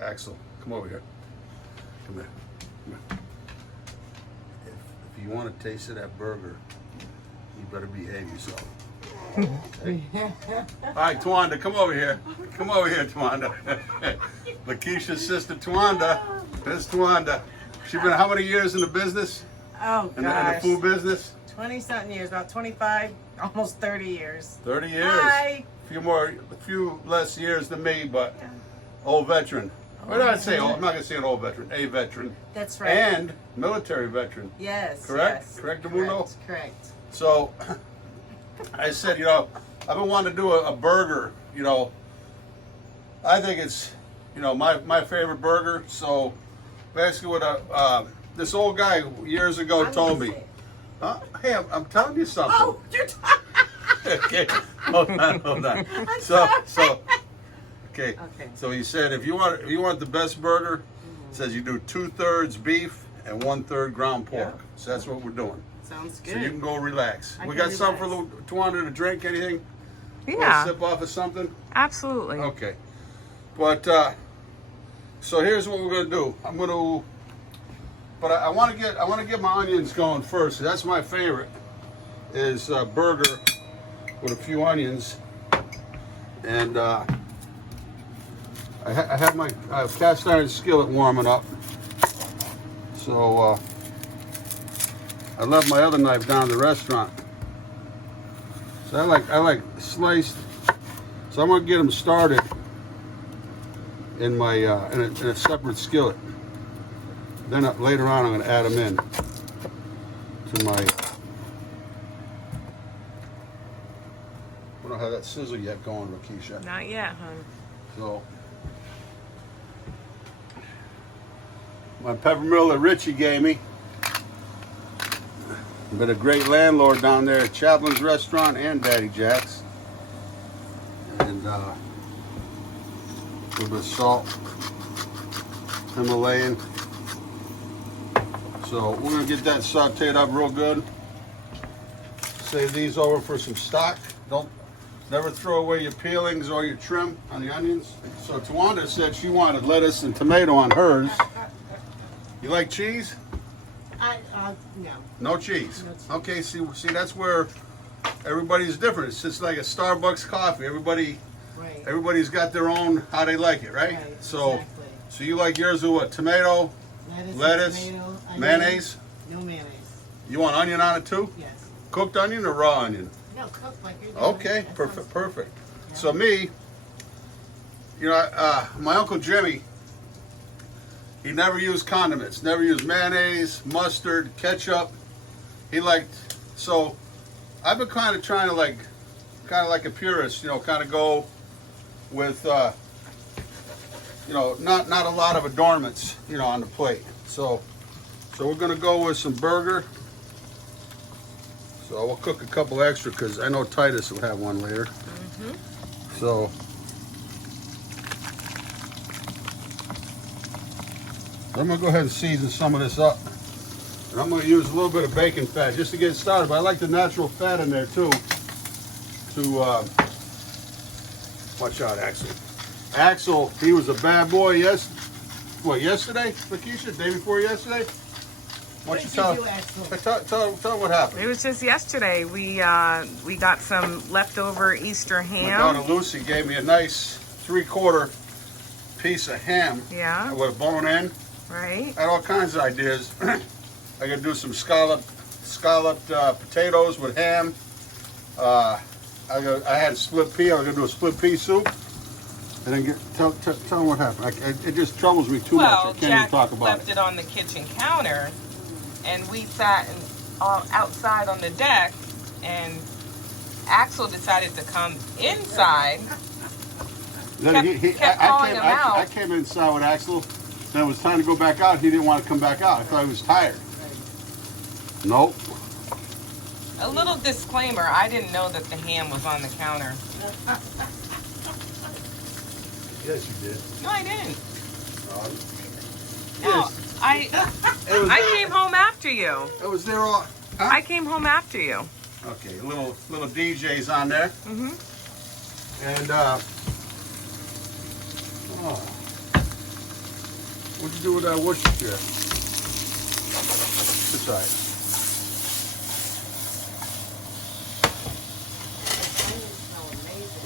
Axel, come over here. Come here. Come here. If you want to taste of that burger, you better behave yourself. Okay? All right, Tawanda, come over here. Come over here, Tawanda. Lakeisha's sister, Tawanda. There's Tawanda. She's been how many years in the business? Oh, In the gosh. food business? 20-something years, about 25, almost 30 years. 30 years. Hi. A few less years than me, but old veteran. What did I say? I'm not going to say an old veteran, a veteran. That's right. And military veteran. Yes. Correct? Yes. Correct, Demundo? Correct. So I said, you know, I've been wanting to do a burger, you know. I think it's, you know, my favorite burger. So basically what this old guy years ago told me. Hey, I'm telling you something. Oh, you're talking. Okay, hold on. So, okay. So he said, if you want the best burger, says you do 2/3 beef and 1/3 ground pork. Yeah. So that's what we're doing. Sounds good. So you can go relax. I We can got something for relax. little 200 to drink. Anything? Yeah, Sip off of something. absolutely. Okay. But so here's what we're gonna do. But I want to get my onions going first. That's my favorite. Is burger with a few onions, and I have my cast iron skillet warming up. So I left my other knife down at the restaurant. So I like sliced. So I'm gonna get them started in my in a separate skillet. Then later on I'm gonna add them in to my. I don't have that sizzle yet going, Lakeisha. Not yet, hon. So my peppermill that Richie gave me. Been a great landlord down there at Chaplin's Restaurant and Daddy Jack's. And a little bit of salt, Himalayan. So we're gonna get that sauteed up real good. Save these over for some stock. Never throw away your peelings or your trim on the onions. So Tawanda said she wanted lettuce and tomato on hers. You like cheese? No. No cheese. No cheese. Okay, see that's where everybody's different. It's just like a Starbucks coffee. Right. Everybody's got their own how they like it, right? Right, So exactly. so you like yours with what? Tomato, lettuce, tomato, onion. mayonnaise? No mayonnaise. You want onion on it too? Yes. Cooked onion or raw onion? No, cooked like you're doing. Okay, That perfect, sounds- perfect. Yeah. So me, you know, my Uncle Jimmy, he never used condiments, never used mayonnaise, mustard, ketchup. He liked, so I've been kind of trying to kind of like a purist, you know, kind of go with, you know, not a lot of adornments, you know, on the plate. So we're gonna go with some burger. So we'll cook a couple extra because I know Titus will have one later. So I'm gonna go ahead and season some of this up. And I'm gonna use a little bit of bacon fat just to get started, but I like the natural fat in there too. To watch out, Axel. Axel, he was a bad boy yesterday? Lakeisha, day before yesterday? Why don't you tell do, Axel? tell what happened? It was just yesterday. We got some leftover Easter My ham. daughter Lucy gave me a nice 3/4 piece of ham Yeah, with a bone in. right. I had all kinds of ideas. I could do some scalloped potatoes with ham. I had split pea. I was gonna do a split pea soup. And then tell them what happened. It just troubles me too much. I Well, can't Jack even talk about left it on the kitchen counter, and we sat outside on the deck, and Axel decided to come inside. Then kept calling him out. I came inside with Axel. Then it was time to go back out. He didn't want to come back out. I thought he was tired. Nope. A little disclaimer, I didn't know that the ham was on the counter. Yes, you did. No, I didn't. No, Yes. I came home after you. It was there all. Huh? I came home after you. Okay, little DJs on there. Mm-hmm. And What'd you do with that Worcestershire? That's right.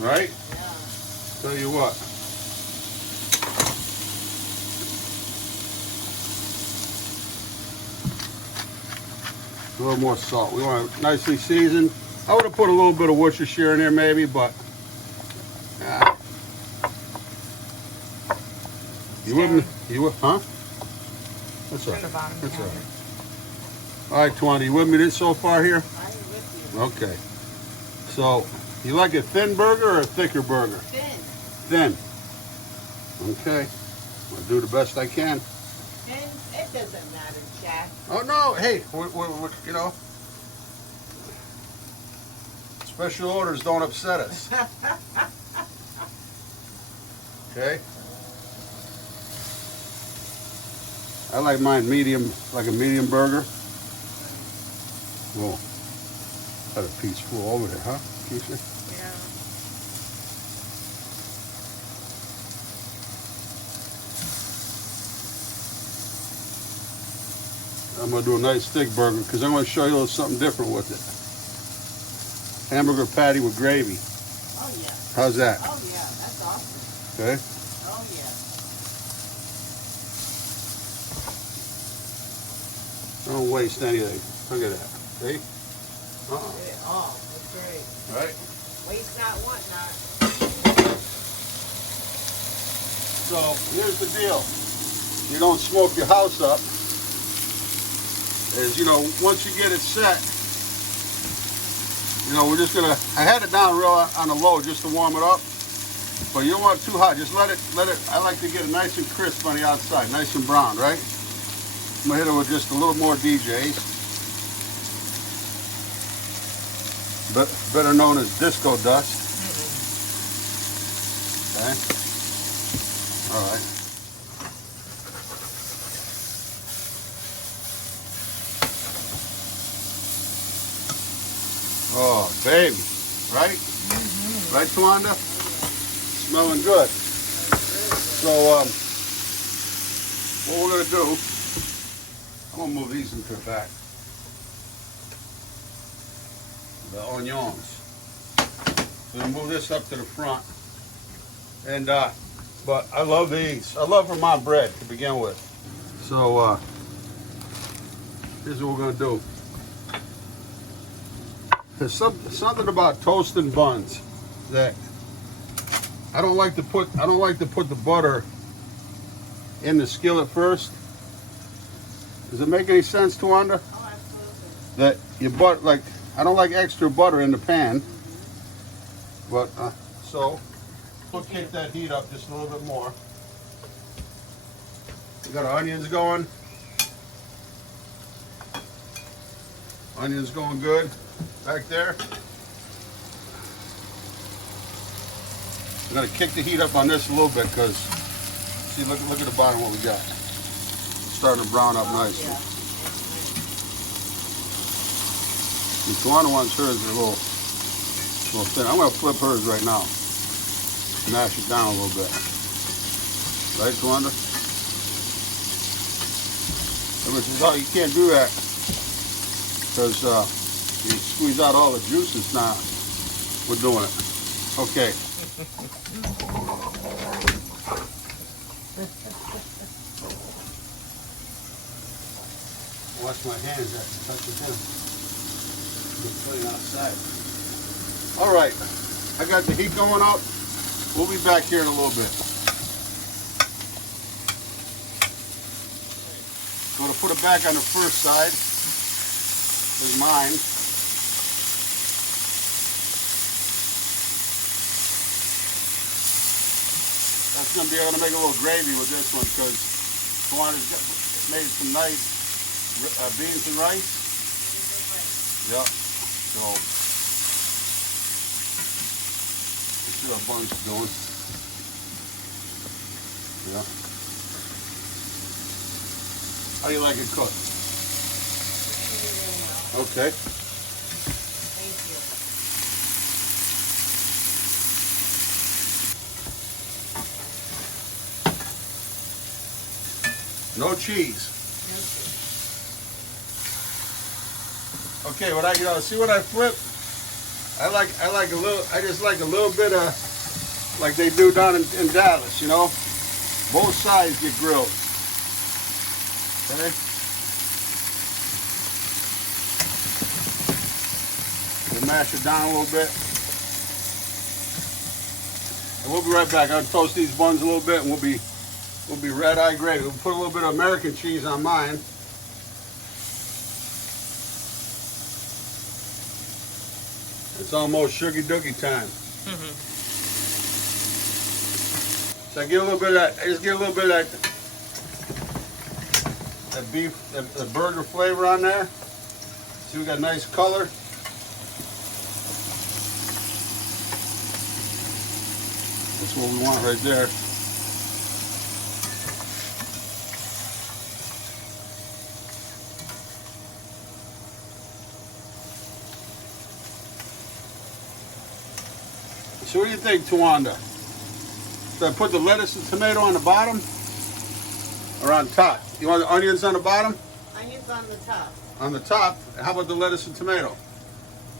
Right? Tell you what. A little more salt. We want it nicely seasoned. I would have put a little bit of Worcestershire in there maybe, but you wouldn't. You would, huh? That's all In the right. bottom That's all counter. right. All right, Tawanda, you with me this so far here? I'm with you. Okay. So, you like a thin burger or a thicker burger? Thin. Thin. Okay. I'll do the best I can. Thin. It doesn't matter, Jack. Oh no! Hey, you know, special orders don't upset us. Okay. I like mine medium, like a medium burger. Whoa, got a piece full over there, huh, Keisha? Yeah. I'm gonna do a nice thick burger because I'm gonna show you a little something different with it. Hamburger patty with gravy. Oh yeah. How's that? Oh yeah. That's awesome. Okay. Oh yeah. Don't waste anything. Look at that. See? Oh, that's great. Right? Waste not, want not. So here's the deal. You don't smoke your house up. Is, you know, once you get it set, you know, we're just gonna, I had it down real on the low just to warm it up. But you don't want it too hot. Just let it, I like to get it nice and crisp on the outside, nice and brown, right? I'm gonna hit it with just a little more DJs. But better known as disco dust. Okay. All right. Oh, baby. Right? Right, Tawanda? Smelling good. So, what we're going to do, I'm going to move these into the back. The onions. So we move this up to the front. And, but I love these. I love Vermont bread to begin with. So, here's what we're going to do. There's something about toasting buns that I don't like to put the butter in the skillet first. Does it make any sense, Tawanda? Oh, absolutely. That you like, I don't like extra butter in the pan. But so we'll kick that heat up just a little bit more. We got our onions going. Onions going good back there. I'm gonna kick the heat up on this a little bit because see, look at the bottom what we got. It's starting to brown up nicely. Yeah. The Tawanda wants hers a little thin. I'm gonna flip hers right now. Mash it down a little bit. Right, Tawanda? Oh, you can't do that because you squeeze out all the juices now. We're doing it. Okay. Wash my hands after touching him. It's clean outside. All right, I got the heat going up. We'll be back here in a little bit. I'm gonna put it back on the first side. Is mine. That's gonna be able to make a little gravy with this one because Tawanda's made some nice beans and rice. Yep. So let's see what Bun's doing. Yeah. How do you like it cooked? Okay. Thank you. No cheese. Okay, what I see what I flip? I just like a little bit of like they do down in Dallas, you know? Both sides get grilled. Okay? We'll mash it down a little bit. And we'll be right back. I'll toast these buns a little bit and we'll be red-eye gravy. We'll put a little bit of American cheese on mine. It's almost sugar doogie time. So I get a little bit of that. I just get a little bit of that beef, the burger flavor on there. See, we got nice color. That's what we want right there. So what do you think, Tawanda? Should I put the lettuce and tomato on the bottom or on top? You want the onions on the bottom? Onions on the top. On the top. How about the lettuce and tomato?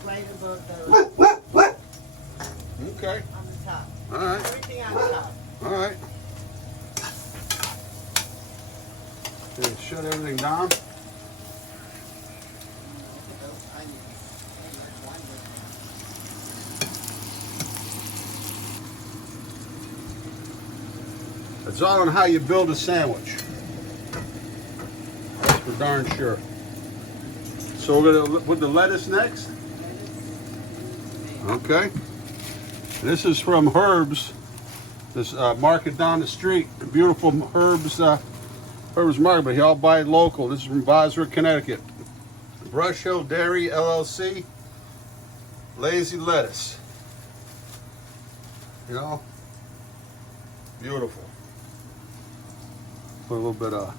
Right above those. Okay. On the top. All right. Everything on top. All right. Okay, shut everything down. It's all on how you build a sandwich. That's for darn sure. So we're gonna put the lettuce next. Okay. This is from Herbs. This market down the street. Beautiful Herbs Market, but y'all buy it local. This is from Bosworth, Connecticut. Brush Hill Dairy LLC. Lazy lettuce. You know? Beautiful. Put a little bit of.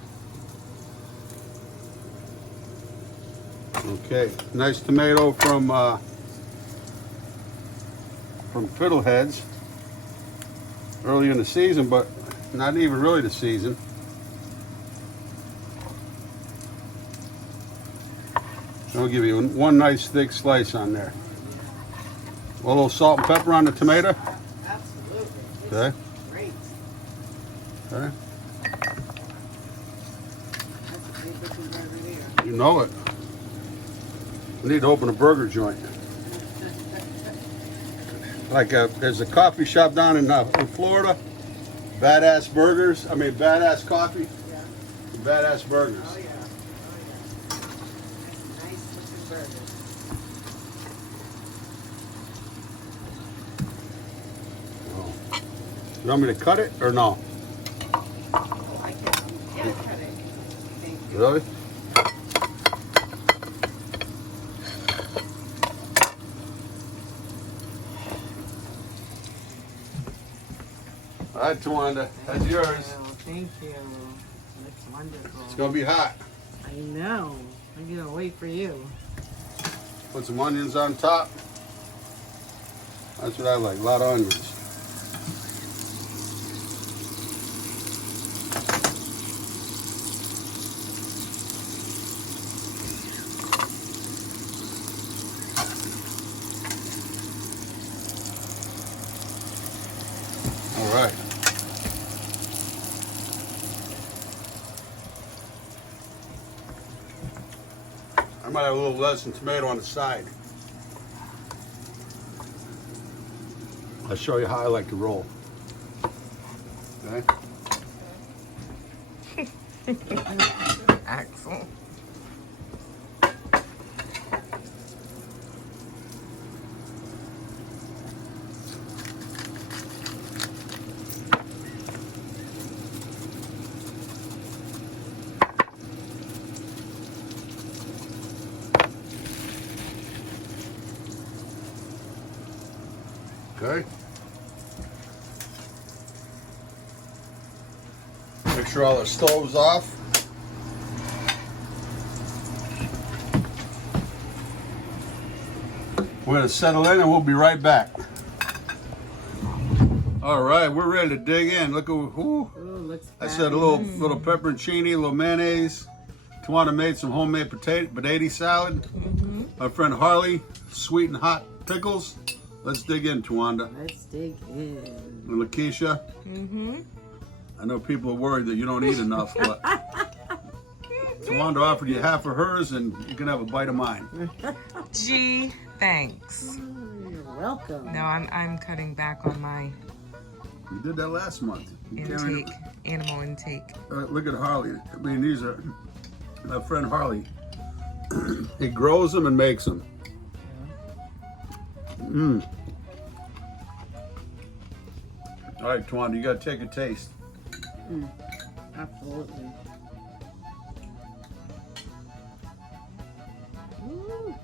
Okay, nice tomato from Fiddleheads. Early in the season, but not even really the season. I'll give you one nice thick slice on there. A little salt and pepper on the tomato. Absolutely. Okay. Great. Okay. That's a big looking burger there. You know it. We need to open a burger joint. Like there's a coffee shop down in Florida. Badass burgers. I mean, badass coffee. Yeah. Badass burgers. Oh yeah. Oh yeah. Nice looking burger. Oh. You want me to cut it or no? Oh, I can. Yeah, cut it. Thank you. Really? All right, Tawanda, that's yours. Oh, thank you. Looks wonderful. It's gonna be hot. I know. I'm gonna wait for you. Put some onions on top. That's what I like, a lot of onions. All right. I might have a little lettuce and tomato on the side. I'll show you how I like to roll. Okay. Axel. Okay. Make sure all the stove's off. We're gonna settle in and we'll be right back. All right, we're ready to dig in. Look at who. Oh, looks I said a little fabulous. little pepperoncini, a little mayonnaise. Tawana made some homemade potato salad. My friend Harley, sweet and hot pickles. Let's dig in, Tawanda. Let's dig in. And Lakeisha. I know people are worried that you don't eat enough, but Tawanda offered you half of hers, and you can have a bite of mine. Gee, thanks. Oh, you're welcome. No, I'm cutting back on my You did that last month. You can't intake, animal intake. look at Harley. I mean, these are my friend Harley. He grows them and makes them. All right, Tawanda, you got to take a taste. Absolutely. Ooh.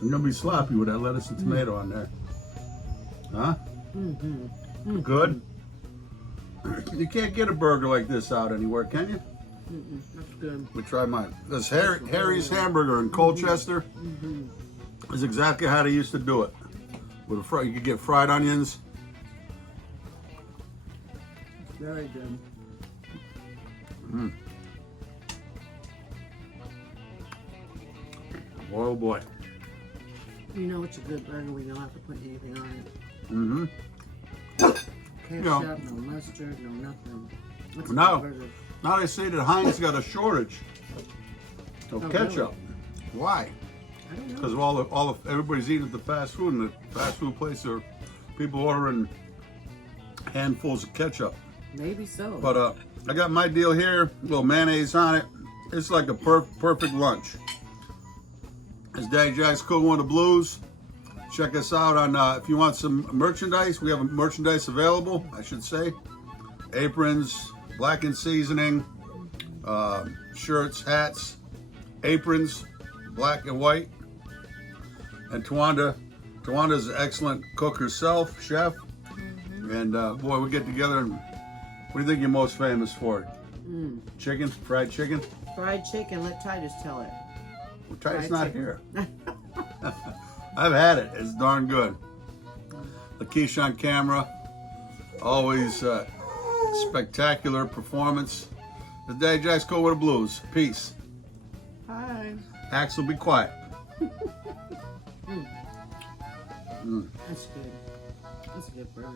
You're gonna be sloppy with that lettuce and tomato on there. Huh? Good? You can't get a burger like this out anywhere, can you? That's good. We try mine. This Harry's Hamburger in Colchester is exactly how they used to do it. With a you could get fried onions. Very good. Oh boy. You know it's a good burger when you don't have to put anything on it. Mm-hmm. Ketchup, no mustard, no nothing. That's a No. good burger. Now they say that Heinz got a shortage of Oh, ketchup. really? Why? I don't know. Because of all the everybody's eating at the fast food, and the fast food place are people ordering handfuls of ketchup. Maybe so. But I got my deal here, a little mayonnaise on it. It's like a perfect lunch. It's Daddy Jack's Cooking with the Blues. Check us out on if you want some merchandise. We have merchandise available, I should say. Aprons, blackened seasoning, shirts, hats, aprons, black and white. And Tawanda's an excellent cook herself, chef. And boy, we get together and what do you think you're most famous for? Chicken, fried chicken? Fried chicken, let Titus tell it. Well, Titus Fried not chicken. here. I've had it. It's darn good. Lakeisha on camera. Always spectacular performance. The Daddy Jack's Cooking with the Blues. Peace. Hi. Axel, be quiet. That's good. That's a good burger.